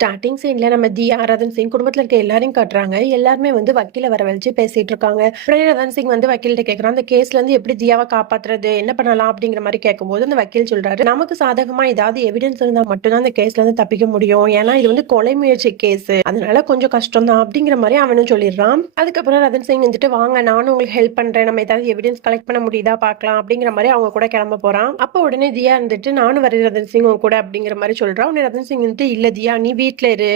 Starting சீன்ல நம்ம தி ஆராதன் சிங் குடும்பத்துல இருக்க எல்லாரையும் காட்டுறாங்க. எல்லாருமே வந்து வக்கீல வரவழைச்சு பேசிட்டு இருக்காங்க உடனே ரதன் சிங் வந்து வக்கீல்கிட்ட கேட்கறான் அந்த கேஸ்ல இருந்து எப்படி தியாவை காப்பாத்துறது என்ன பண்ணலாம் அப்படிங்கிற மாதிரி கேட்கும்போது அந்த வக்கீல் சொல்றாரு நமக்கு சாதகமா ஏதாவது எவிடன்ஸ் இருந்தா மட்டும்தான் அந்த கேஸ்ல இருந்து தப்பிக்க முடியும். ஏன்னா இது வந்து கொலை முயற்சி கேஸ் அதனால கொஞ்சம் கஷ்டம் தான் அப்படிங்கிற மாதிரி அவனும் சொல்லிடுறான். அதுக்கப்புறம் ரதன் சிங் வந்துட்டு வாங்க நானும் உங்களுக்கு ஹெல்ப் பண்றேன். நம்ம ஏதாவது எவிடன்ஸ் கலெக்ட் பண்ண முடியுதா பார்க்கலாம். அப்படிங்கிற மாதிரி அவங்க கூட கிளம்ப போறான். அப்போ உடனே தியா இருந்துட்டு நானும் வரேன் ரதன் சிங் உங்க கூட. அப்படிங்கிற மாதிரி சொல்றான் உடனே ரதன் சிங் வந்துட்டு இல்ல தியா நீ வீட்டில் இரு.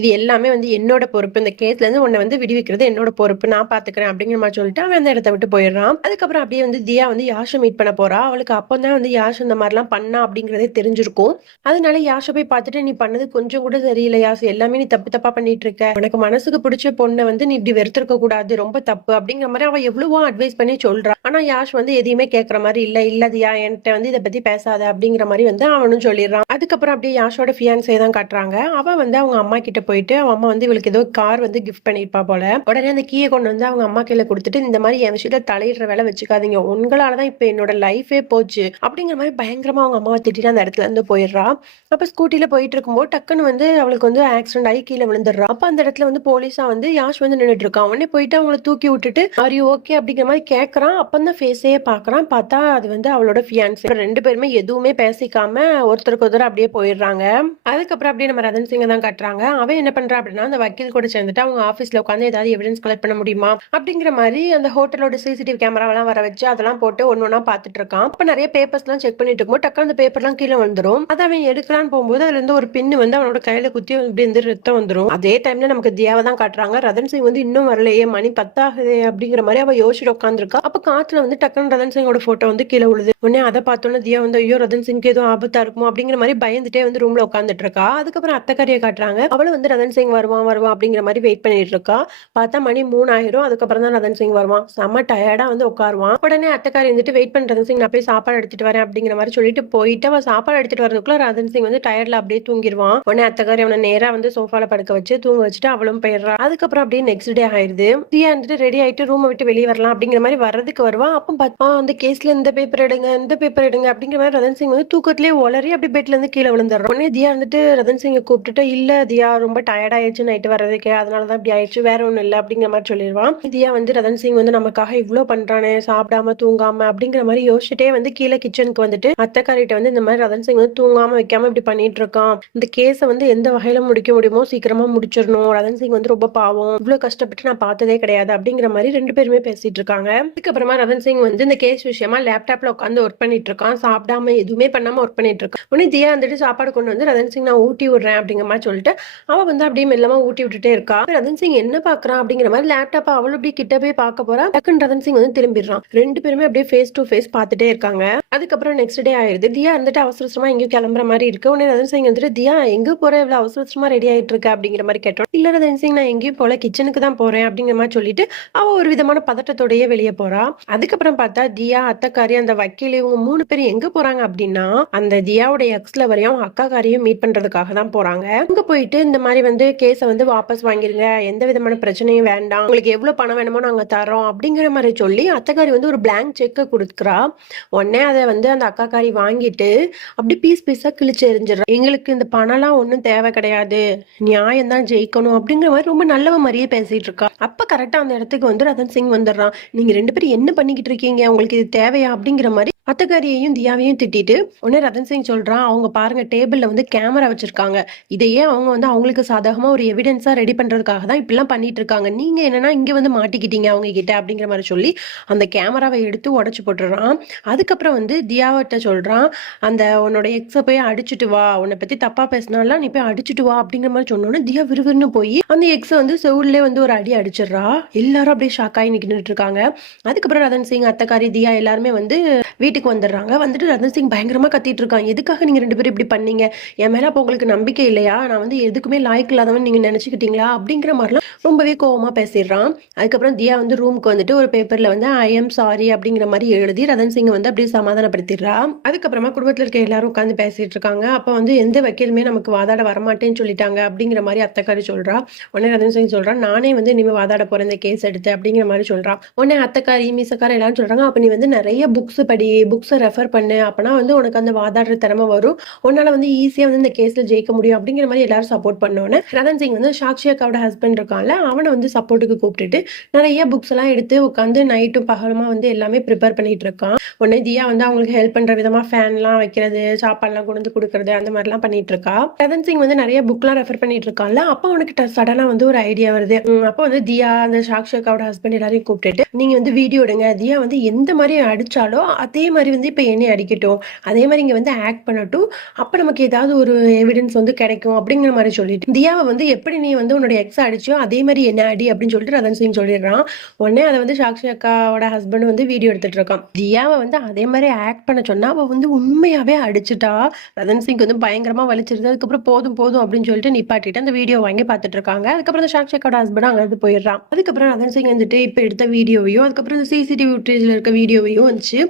இது எல்லாமே வந்து என்னோட பொறுப்பு. இந்த கேஸ்லேருந்து உன்னை வந்து விடுவிக்கிறது என்னோட பொறுப்பு. நான் பார்த்துக்கிறேன் அப்படிங்கிற மாதிரி சொல்லிட்டு அவன் அந்த இடத்த விட்டு போயிடுறான். அதுக்கப்புறம் அப்படியே வந்து தியா வந்து யாஷை மீட் பண்ண போறா. அவளுக்கு அப்போ தான் வந்து யாஷ் இந்த மாதிரிலாம் பண்ணா அப்படிங்கிறதே தெரிஞ்சிருக்கும். அதனால யாஷை போய் பார்த்துட்டு நீ பண்ணது கொஞ்சம் கூட சரியில்லை யாஷ். எல்லாமே நீ தப்பு தப்பா பண்ணிட்டு இருக்க உனக்கு மனசுக்கு பிடிச்ச பொண்ணை வந்து நீ இப்படி வெறுத்திருக்க கூடாது. ரொம்ப தப்பு. அப்படிங்கிற மாதிரி அவ எவ்வளவோ அட்வைஸ் பண்ணி சொல்றா. ஆனா யாஷ் வந்து எதையுமே கேட்கற மாதிரி இல்ல. இல்லதியா என்கிட்ட வந்து இதை பத்தி பேசாத. அப்படிங்கிற மாதிரி வந்து அவனும் சொல்லிடுறான். அதுக்கப்புறம் அப்படியே யாஷோட ஃபியான்ஸே தான் காட்டுறாங்க. அவ வந்து அவங்க அம்மா கிட்ட போயிட்டு அவன் அம்மா வந்து இவளுக்கு ஏதோ கார் வந்து கிஃப்ட் பண்ணிருப்பா போல. உடனே அந்த கீயை கொண்டு வந்து அவங்க அம்மா கையில கொடுத்துட்டு இந்த மாதிரி என் விஷயத்துல தலையிடுற வேலை வச்சுக்காதீங்க. உங்களாலதான் இப்ப என்னோட லைஃபே போச்சு. அப்படிங்கிற மாதிரி பயங்கரமா அவங்க அம்மாவை திட்டிட்டு அந்த இடத்துல இருந்து போயிடுறா. அப்ப ஸ்கூட்டில போயிட்டு இருக்கும்போது டக்குன்னு வந்து அவளுக்கு வந்து ஆக்சிடென்ட் ஆகி கீழே விழுந்துடுறா. அப்ப அந்த இடத்துல வந்து போலீஸா வந்து யாஷ் வந்து நின்றுட்டு இருக்கான் உடனே போயிட்டு அவங்கள தூக்கி விட்டுட்டு ஆர் ஓகே அப்படிங்கிற மாதிரி கேட்கறான் அப்பந்தான் ஃபேஸையே பாக்குறான். பார்த்தா அது வந்து அவளோட ஃபியான்ஸ் ரெண்டு பேருமே எதுவுமே பேசிக்காம ஒருத்தருக்கு ஒருத்தர் அப்படியே போயிடுறாங்க. அதுக்கப்புறம் அப்படியே நம்ம ரதன் தான் காட்டுறாங்க. அவன் என்ன பண்றான் அப்படின்னா அந்த வக்கீல் கூட சேர்ந்துட்டு அவங்க ஆஃபீஸ்ல உட்காந்து ஏதாவது எவிடன்ஸ் கலெக்ட் பண்ண முடியுமா? அப்படிங்கிற மாதிரி அந்த ஹோட்டலோட சிசிடிவி கேமராவெல்லாம் வர வச்சு அதெல்லாம் போட்டு ஒன்னு ஒன்றா பார்த்துட்டு இருக்கான். அப்ப நிறைய பேப்பர்ஸ்லாம் செக் பண்ணிட்டு இருக்கும்போது டக்கு அந்த பேப்பர் எல்லாம் கீழே வந்துடும் அதை அவன் எடுக்கலான்னு போகும்போது அதுல இருந்து ஒரு பின்னு வந்து அவனோட கையில குத்தி இப்படி இருந்து ரத்தம் வந்துடும் அதே டைம்ல நமக்கு தியாவை தான் காட்டுறாங்க. ரதன் சிங் வந்து இன்னும் வரலையே மணி பத்தாகுதே அப்படிங்கிற மாதிரி அவ யோசிச்சுட்டு உட்காந்துருக்கா அப்ப காத்துல வந்து டக்குன்னு ரதன் சிங்கோட போட்டோ வந்து கீழே விழுது. உடனே அதை பார்த்தோன்னே தியா வந்து ஐயோ ரதன் சிங்க்கு எதுவும் ஆபத்தா இருக்குமோ? அப்படிங்கிற மாதிரி பயந்துட்டே வந்து ரூம்ல உட்காந்துட்டு இருக்கா. அதுக்கப்புறம் வீடியோ காட்டுறாங்க. அவளும் வந்து ரதன் சிங் வருவான் வருவான் அப்படிங்கிற மாதிரி வெயிட் பண்ணிட்டு இருக்கா. பார்த்தா மணி மூணு ஆயிரும் அதுக்கப்புறம் தான் ரதன் சிங் வருவான். செம்ம டயர்டா வந்து உட்காருவான். உடனே அத்தைக்காரி வந்துட்டு வெயிட் பண்ண ரதன் சிங் நான் போய் சாப்பாடு எடுத்துட்டு வரேன் அப்படிங்கிற மாதிரி சொல்லிட்டு போயிட்டு அவன் சாப்பாடு எடுத்துட்டு வரதுக்குள்ள ரதன் சிங் வந்து டயர்ல அப்படியே தூங்கிடுவான் உடனே அத்தக்காரி அவனை நேரா வந்து சோஃபால படுக்க வச்சு தூங்க வச்சுட்டு அவளும் போயிடுறான் அதுக்கப்புறம் அப்படியே நெக்ஸ்ட் டே ஆயிடுது தியா இருந்துட்டு ரெடி ஆயிட்டு ரூமை விட்டு வெளியே வரலாம் அப்படிங்கிற மாதிரி வர்றதுக்கு வருவான் அப்போ பார்த்தா அந்த கேஸ்ல இந்த பேப்பர் எடுங்க இந்த பேப்பர் எடுங்க அப்படிங்கிற மாதிரி ரதன் சிங் வந்து தூக்கத்திலேயே உளறி அப்படி பெட்ல இருந்து கீழே விழுந்துடுறான். உடனே தியா வந்துட்டு ரதன் சிங்கை கூப்பிட்டுட்டு இல்லை தியா ரொம்ப டயர்ட் ஆயிடுச்சு நைட்டு வர்றதுக்கு. அதனாலதான் இப்படி ஆயிடுச்சு. வேற ஒன்றும் இல்லை அப்படிங்கிற மாதிரி சொல்லிடுவான். தியா வந்து ரதன் சிங் வந்து நமக்காக இவ்வளோ பண்ணுறானே சாப்பிடாம தூங்காம அப்படிங்கிற மாதிரி யோசிச்சுட்டே வந்து கீழே கிச்சனுக்கு வந்துட்டு அத்தைக்காரிட்ட வந்து இந்த மாதிரி ரதன் சிங் வந்து தூங்காம வைக்காம இப்படி பண்ணிட்டு இருக்கான். இந்த கேஸை வந்து எந்த வகையில முடிக்க முடியுமோ சீக்கிரமா முடிச்சிடணும். ரதன் சிங் வந்து ரொம்ப பாவம். இவ்வளவு கஷ்டப்பட்டு நான் பார்த்ததே கிடையாது அப்படிங்கிற மாதிரி ரெண்டு பேருமே பேசிட்டு இருக்காங்க. அதுக்கப்புறமா ரதன் சிங் வந்து இந்த கேஸ் விஷயமா லேப்டாப்ல உட்காந்து ஒர்க் பண்ணிட்டு இருக்கான். சாப்பிடாம எதுவுமே பண்ணாம ஒர்க் பண்ணிட்டு இருக்கான். உடனே தியா வந்துட்டு சாப்பாடு கொண்டு வந்து ரதன் சிங் நான் ஊட்டி விடுறேன் அப்படிங்கிற மாதிரி சொல்லிட்டு அவ வந்து அப்படியே மெல்லமா ஊட்டி விட்டுட்டே இருக்கா. ரதன் சிங் என்ன பாக்குறான் அப்படிங்கிற மாதிரி லேப்டாப் அவளும் அப்படியே கிட்ட போய் பார்க்க போறா. டக்குன்னு ரதன் சிங் வந்து திரும்பிடுறான். ரெண்டு பேருமே அப்படியே ஃபேஸ் டு ஃபேஸ் பார்த்துட்டே இருக்காங்க. அதுக்கப்புறம் நெக்ஸ்ட் டே ஆயிடுது தியா இருந்துட்டு அவசர அவசரமா எங்கேயும் கிளம்புற மாதிரி இருக்கு. உடனே ரதன் சிங் வந்துட்டு தியா எங்க போற? இவ்வளவு அவசர அவசரமா ரெடி ஆயிட்டு இருக்க? அப்படிங்கிற மாதிரி கேட்டோம். இல்ல ரதன் சிங் நான் எங்கேயும் போல. கிச்சனுக்கு தான் போறேன். அப்படிங்கிற மாதிரி சொல்லிட்டு அவ ஒரு விதமான பதட்டத்தோடயே வெளியே போறா. அதுக்கப்புறம் பார்த்தா தியா அத்தக்காரி அந்த வக்கீல் இவங்க மூணு பேர் எங்க போறாங்க அப்படின்னா அந்த தியாவுடைய எக்ஸ்ல வரையும் அக்காக்காரையும் மீட் பண்றதுக்காக தான் போறாங்க. அங்க போயிட்டு இந்த மாதிரி வந்து கேஸை வந்து வாபஸ் வாங்கிருங்க. எந்த விதமான பிரச்சனையும் வேண்டாம். உங்களுக்கு எவ்வளவு பணம் வேணுமோ நாங்க தரோம் அப்படிங்கிற மாதிரி சொல்லி அத்தைக்காரி வந்து ஒரு பிளாங்க் செக்கை கொடுக்குறா. உடனே அதை வந்து அந்த அக்காக்காரி வாங்கிட்டு அப்படி பீஸ் பீஸா கிழிச்சு எரிஞ்சிடறா எங்களுக்கு இந்த பணம்லாம் ஒன்றும் தேவை கிடையாது. நியாயம் தான் ஜெயிக்கணும் அப்படிங்கிற மாதிரி ரொம்ப நல்லவ மாதிரியே பேசிட்டு இருக்கா. அப்ப கரெக்டா அந்த இடத்துக்கு வந்து ரதன் சிங் வந்துடுறான். நீங்க ரெண்டு பேரும் என்ன பண்ணிக்கிட்டு இருக்கீங்க? உங்களுக்கு இது தேவையா? அப்படிங்கிற மாதிரி அத்தக்காரியையும் தியாவையும் திட்டிட்டு உடனே ரதன் சிங் சொல்றான் அவங்க பாருங்க டேபிள்ல வந்து கேமரா வச்சிருக்காங்க. இதையே அவங்க வந்து அவங்களுக்கு சாதகமா ஒரு எவிடன்ஸா ரெடி பண்றதுக்காக தான் இப்படிலாம் பண்ணிட்டு இருக்காங்க. நீங்க என்னன்னா இங்க வந்து மாட்டிக்கிட்டீங்க அவங்க கிட்ட அப்படிங்கிற மாதிரி சொல்லி அந்த கேமராவை எடுத்து உடச்சு போட்டுறான் அதுக்கப்புறம் வந்து தியாவட்ட சொல்றான் அந்த உன்னோட எக்ஸ போய் அடிச்சுட்டு வா. உன்னை பத்தி தப்பா பேசினாலாம் நீ போய் அடிச்சுட்டு வா அப்படிங்கிற மாதிரி சொன்னோன்னே தியா விறுவிறுன்னு போய் அந்த எக்ஸை வந்து செவுல்லே வந்து ஒரு அடி அடிச்சிடுறா. எல்லாரும் அப்படியே ஷாக் ஆகி நிக்கிட்டு இருக்காங்க. அதுக்கப்புறம் ரதன் சிங் அத்தக்காரி தியா எல்லாருமே வந்து வீட்டு வீட்டுக்கு வந்துடுறாங்க. வந்துட்டு ரதன் சிங் பயங்கரமாக கத்திட்டு இருக்கான். எதுக்காக நீங்கள் ரெண்டு பேரும் இப்படி பண்ணீங்க? என் மேலே அப்போ உங்களுக்கு நம்பிக்கை இல்லையா? நான் வந்து எதுக்குமே லாய்க்கு இல்லாதவன் நீங்கள் நினச்சிக்கிட்டீங்களா? அப்படிங்கிற மாதிரிலாம் ரொம்பவே கோவமாக பேசிடுறான். அதுக்கப்புறம் தியா வந்து ரூமுக்கு வந்துட்டு ஒரு பேப்பரில் வந்து ஐ எம் சாரி அப்படிங்கிற மாதிரி எழுதி ரதன் சிங் வந்து அப்படியே சமாதானப்படுத்திடுறா. அதுக்கப்புறமா குடும்பத்தில் இருக்க எல்லாரும் உட்காந்து பேசிட்டு இருக்காங்க. அப்போ வந்து எந்த வக்கீலுமே நமக்கு வாதாட வரமாட்டேன்னு சொல்லிட்டாங்க அப்படிங்கிற மாதிரி அத்தைக்காரி சொல்கிறா உடனே ரதன் சிங் சொல்கிறான் நானே வந்து இனிமேல் வாதாட போகிற இந்த கேஸ் எடுத்து அப்படிங்கிற மாதிரி சொல்கிறான் உடனே அத்தைக்காரி மீசக்கார எல்லாரும் சொல்கிறாங்க அப்போ நீ வந்து நிறைய புக்ஸ் படி புக்ஸை ரெஃபர் பண்ணு அப்போனா வந்து உனக்கு அந்த வாதாடுற திறமை வரும். உன்னால வந்து ஈஸியாக வந்து இந்த கேஸில் ஜெயிக்க முடியும் அப்படிங்கிற மாதிரி எல்லாரும் சப்போர்ட் பண்ணோன்னே ரதன் சிங் வந்து சாக்ஷி அக்காவோட ஹஸ்பண்ட் இருக்கான்ல அவனை வந்து சப்போர்ட்டுக்கு கூப்பிட்டுட்டு நிறைய புக்ஸ் எல்லாம் எடுத்து உட்காந்து நைட்டும் பகலுமா வந்து எல்லாமே ப்ரிப்பேர் பண்ணிட்டு இருக்கான். உடனே தியா வந்து அவங்களுக்கு ஹெல்ப் பண்ற விதமா ஃபேன்லாம் வைக்கிறது சாப்பாடுலாம் கொண்டு வந்து கொடுக்கறது அந்த மாதிரிலாம் பண்ணிட்டு இருக்கா. ரதன் சிங் வந்து நிறைய புக்லாம் ரெஃபர் பண்ணிட்டு இருக்கான்ல அப்போ அவனுக்கு சடனா வந்து ஒரு ஐடியா வருது. அப்போ வந்து தியா அந்த சாக்ஷி அக்காவோட ஹஸ்பண்ட் எல்லாரையும் கூப்பிட்டுட்டு நீங்க வந்து வீடியோ எடுங்க. தியா வந்து எந்த மாதிரி அடிச்சாலோ அதே மாதிரி வந்து இப்போ என்னை அடிக்கட்டும். அதே மாதிரி இங்கே வந்து ஆக்ட் பண்ணட்டும். அப்போ நமக்கு ஏதாவது ஒரு எவிடன்ஸ் வந்து கிடைக்கும் அப்படிங்கிற மாதிரி சொல்லிட்டு தியாவை வந்து எப்படி நீ வந்து உன்னோட எக்ஸ் அடிச்சியோ அதே மாதிரி என்ன அடி அப்படின்னு சொல்லிட்டு ரதன் சிங் சொல்லிடுறான். உடனே அதை வந்து சாக்ஷி அக்காவோட ஹஸ்பண்ட் வந்து வீடியோ எடுத்துட்டு இருக்கான். தியாவை வந்து அதே மாதிரி ஆக்ட் பண்ண சொன்னா அவ வந்து உண்மையாவே அடிச்சிட்டா. ரதன் சிங் வந்து பயங்கரமா வலிச்சிருது. அதுக்கப்புறம் போதும் போதும் அப்படின்னு சொல்லிட்டு நிப்பாட்டிட்டு அந்த வீடியோ வாங்கி பார்த்துட்டு இருக்காங்க. அதுக்கப்புறம் அந்த சாக்ஷி அக்காவோட ஹஸ்பண்ட் அங்க இருந்து போயிடுறான். அதுக்கப்புறம் ரதன் சிங் வந்துட்டு இப்போ எடுத்த வீடியோவையும் அதுக்கப்புறம் இந்த சிசிடிவி ஃபுட்டேஜில் இருக்க வீடியோவையும் வந்துச்சு.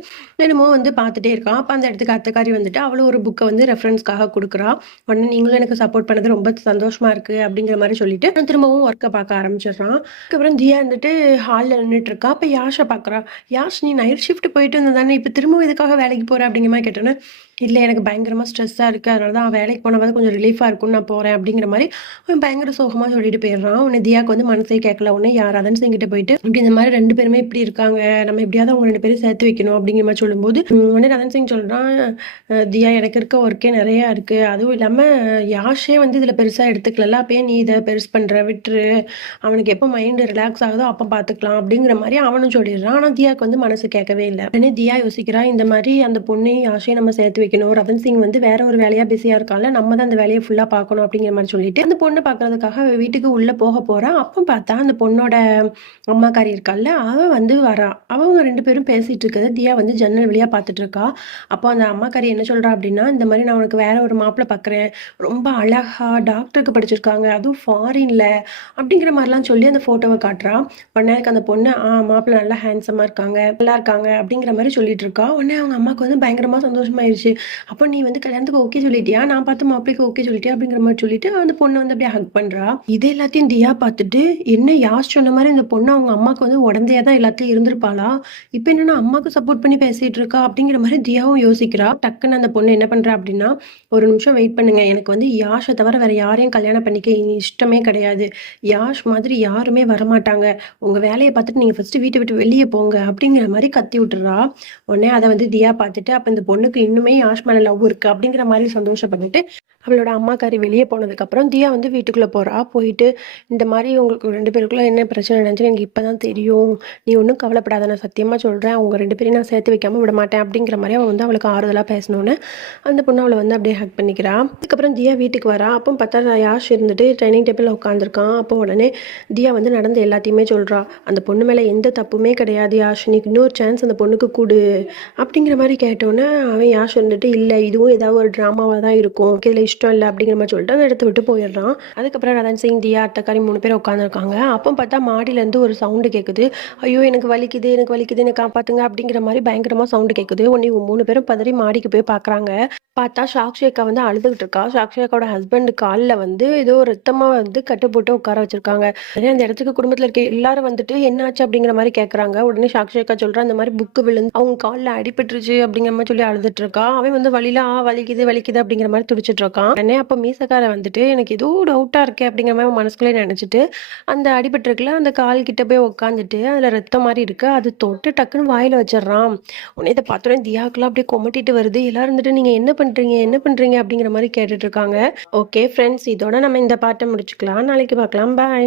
என்னமோ வந்து பார்த்துட்டே இருக்கான். அப்போ அந்த இடத்துக்கு அத்தைக்காரி வந்துட்டு அவளும் ஒரு புக்கை வந்து ரெஃபரன்ஸ்க்காக கொடுக்குறா. உடனே நீங்களும் எனக்கு சப்போர்ட் பண்ணது ரொம்ப சந்தோஷமா இருக்கு அப்படிங்கிற மாதிரி சொல்லிட்டு திரும்பவும் ஒர்க்கை பார்க்க ஆரம்பிச்சிடுறான். அதுக்கப்புறம் ஜியா வந்துட்டு ஹாலில் நின்றுட்டு இருக்கா. அப்போ யாஷை பார்க்குறா. யாஷ் நீ நைட் ஷிஃப்ட் போயிட்டு இருந்த தானே இப்போ திரும்பவும் இதுக்காக வேலைக்கு போகிற அப்படிங்கிற மாதிரி கேட்டோன்னே இல்லை எனக்கு பயங்கரமாக ஸ்ட்ரெஸ்ஸாக இருக்குது அதனால தான் வேலைக்கு போனவாது கொஞ்சம் ரிலீஃபாக இருக்கும்னு நான் போகிறேன் அப்படிங்கிற மாதிரி அவன் பயங்கர சோகமாக சொல்லிட்டு போயிடுறான். உன்னை தியாக்கு வந்து மனசே கேட்கல. உடனே யார் அதன் செங்கிட்ட போயிட்டு இப்படி இந்த மாதிரி ரெண்டு பேருமே இப்படி இருக்காங்க. நம்ம எப்படியாவது அவங்க ரெண்டு பேரும் சேர்த்து வைக்கணும் அப்படிங்கிற மாதிரி சொல்லும்போது உடனே ரதன் சிங் சொல்கிறான் தியா எனக்கு இருக்க ஒர்க்கே நிறையா இருக்குது அதுவும் இல்லாமல் யாஷே வந்து இதில் பெருசாக எடுத்துக்கல அப்பயே நீ இதை பெருசு பண்ணுற விட்டுரு. அவனுக்கு எப்போ மைண்டு ரிலாக்ஸ் ஆகுதோ அப்போ பார்த்துக்கலாம் அப்படிங்கிற மாதிரி அவனும் சொல்லிடுறான். ஆனால் தியாவுக்கு வந்து மனசு கேட்கவே இல்லை. உடனே தியா யோசிக்கிறான் இந்த மாதிரி அந்த பொண்ணையும் யாஷையும் நம்ம சேர்த்து வைக்கணும். ரதன் சிங் வந்து வேற ஒரு வேலையாக பிஸியாக இருக்கான்ல நம்ம தான் அந்த வேலையை ஃபுல்லாக பார்க்கணும் அப்படிங்கிற மாதிரி சொல்லிட்டு அந்த பொண்ணை பார்க்கறதுக்காக வீட்டுக்கு உள்ளே போக போகிறான் அப்போ பார்த்தா அந்த பொண்ணோட அம்மாக்காரி இருக்காள்ல அவ வந்து வரா. அவங்க ரெண்டு பேரும் பேசிட்டு இருக்கிறத தியா வந்து ஜன்னல் வழியா பார்த்துட்டு இருக்கா. அப்போ அந்த அம்மாக்காரி என்ன சொல்றா அப்படின்னா இந்த மாதிரி நான் உனக்கு வேற ஒரு மாப்பிள்ளை பார்க்குறேன். ரொம்ப அழகா டாக்டருக்கு படிச்சிருக்காங்க. அதுவும் ஃபாரின்ல அப்படிங்கிற மாதிரிலாம் சொல்லி அந்த ஃபோட்டோவை காட்டுறா. உடனே அந்த பொண்ணு ஆ மாப்பிள்ளை நல்லா ஹேண்ட்ஸமாக இருக்காங்க நல்லா இருக்காங்க அப்படிங்கிற மாதிரி சொல்லிட்டு இருக்கா. உடனே அவங்க அம்மாவுக்கு வந்து பயங்கரமா சந்தோஷமாயிருச்சு. அப்போ நீ வந்து கல்யாணத்துக்கு ஓகே சொல்லிட்டியா? நான் பார்த்து மாப்பிளைக்கு ஓகே சொல்லிட்டியா? அப்படிங்கிற மாதிரி சொல்லிட்டு அந்த பொண்ணு வந்து அப்படியே ஹக் பண்றா. இது எல்லாத்தையும் தியா பார்த்துட்டு என்ன யார் சொன்ன மாதிரி இந்த பொண்ணு அவங்க அம்மாவுக்கு வந்து உடந்தையா தான் எல்லாத்தையும் இருந்திருப்பாளா? இப்போ என்னன்னா அம்மாவுக்கு சப்போர்ட் பண்ணி பேசிட்டு இருக்கா? அப்படிங்கிற மாதிரி தியாவும் யோசிக்கிறா. டக்குன்னு அந்த பொண்ணு என்ன பண்றா அப்படின்னா ஒரு நிமிஷம் வெயிட் பண்ணுங்க. எனக்கு வந்து யாஷை தவிர வேற யாரையும் கல்யாணம் பண்ணிக்க இஷ்டமே கிடையாது. யாஷ் மாதிரி யாருமே வரமாட்டாங்க. உங்க வேலையை பார்த்துட்டு நீங்க ஃபர்ஸ்ட் வீட்டை விட்டு வெளியே போங்க. அப்படிங்கிற மாதிரி கத்தி விட்டுறா. உடனே அதை வந்து தியா பார்த்துட்டு அப்ப இந்த பொண்ணுக்கு இன்னுமே யாஷ் மேல லவ் இருக்கு அப்படிங்கிற மாதிரி சந்தோஷப்பட்டுட்டு அவளோட அம்மாக்காரி வெளியே போனதுக்கப்புறம் தியா வந்து வீட்டுக்குள்ளே போகிறா போயிட்டு இந்த மாதிரி உங்களுக்கு ரெண்டு பேருக்குள்ளே என்ன பிரச்சனை நடந்துச்சு எனக்கு இப்போ தான் தெரியும். நீ ஒன்றும் கவலைப்படாத நான் சத்தியமாக சொல்கிறேன் அவங்க ரெண்டு பேரையும் நான் சேர்த்து வைக்காம விட மாட்டேன் அப்படிங்கிற மாதிரி அவள் வந்து அவளுக்கு ஆறுதலாக பேசினோன்னே அந்த பொண்ணு அவளை வந்து அப்படியே ஹக் பண்ணிக்கிறா. அதுக்கப்புறம் தியா வீட்டுக்கு வரா. அப்போ பார்த்தா யாஷ் இருந்துட்டு ட்ரைனிங் டேபிளில் உட்காந்துருக்கான் அப்போ உடனே தியா வந்து நடந்த எல்லாத்தையுமே சொல்கிறா அந்த பொண்ணு மேலே எந்த தப்புமே கிடையாது யாஷ். நீ இன்னொரு சான்ஸ் அந்த பொண்ணுக்கு கொடு அப்படிங்கிற மாதிரி கேட்டோன்னே அவன் யாஷ் வந்துட்டு இல்லை இதுவும் ஏதாவது ஒரு ட்ராமாவாக தான் இருக்கும். இதில் இஷ்டம் இல்லை அப்படிங்கிற மாதிரி சொல்லிட்டு அந்த இடத்த விட்டு போயிடுறான். அதுக்கப்புறம் ரதன் சிங் தியா அத்தக்காரி மூணு பேர் உட்காந்துருக்காங்க அப்போ பார்த்தா மாடியிலேருந்து ஒரு சவுண்டு கேட்குது ஐயோ எனக்கு வலிக்குது எனக்கு வலிக்குது எனக்கு காப்பாத்துங்க அப்படிங்கிற மாதிரி பயங்கரமாக சவுண்டு கேட்குது உடனே மூணு பேரும் பதறி மாடிக்கு போய் பார்க்குறாங்க. பார்த்தா சாக்ஷி அக்கா வந்து அழுதுகிட்டு இருக்கா. சாக்ஷி அக்காவோட ஹஸ்பண்ட் காலில் வந்து ஏதோ ரத்தமாக வந்து கட்டு போட்டு உட்கார வச்சிருக்காங்க. உடனே அந்த இடத்துக்கு குடும்பத்தில் இருக்க எல்லாரும் வந்துட்டு என்னாச்சு? அப்படிங்கிற மாதிரி கேட்குறாங்க உடனே சாக்ஷி அக்கா சொல்றா அந்த மாதிரி புக்கு விழுந்து அவங்க காலில் அடிபட்டுருச்சு அப்படிங்கிற மாதிரி சொல்லி அழுதுட்டு இருக்கா. அவன் வந்து வழியில ஆ வலிக்குது வலிக்குது அப்படிங்கிற மாதிரி துடிச்சிட்டு இருக்கான். உடனே அப்போ மீசக்காரன் வந்துட்டு எனக்கு ஏதோ டவுட்டா இருக்கே அப்படிங்கிற மாதிரி மனசுக்குள்ளே நினைச்சிட்டு அந்த அடிபட்டிருக்குல அந்த கால் கிட்ட போய் உட்காந்துட்டு அதுல ரத்தம் மாதிரி இருக்கு அது தொட்டு டக்குன்னு வாயில வச்சிடறான். உடனே இதை பார்த்தோன்னே தியாக்கெல்லாம் அப்படியே கொமட்டிட்டு வருது. எல்லாரும் வந்துட்டு நீங்க என்ன பண்றீங்க? என்ன பண்றீங்க? அப்படிங்கிற மாதிரி கேட்டுட்டு இருக்காங்க. ஓகே ஃப்ரெண்ட்ஸ் இதோட நம்ம இந்த பாட்டை முடிச்சுக்கலாம். நாளைக்கு பார்க்கலாம். பாய்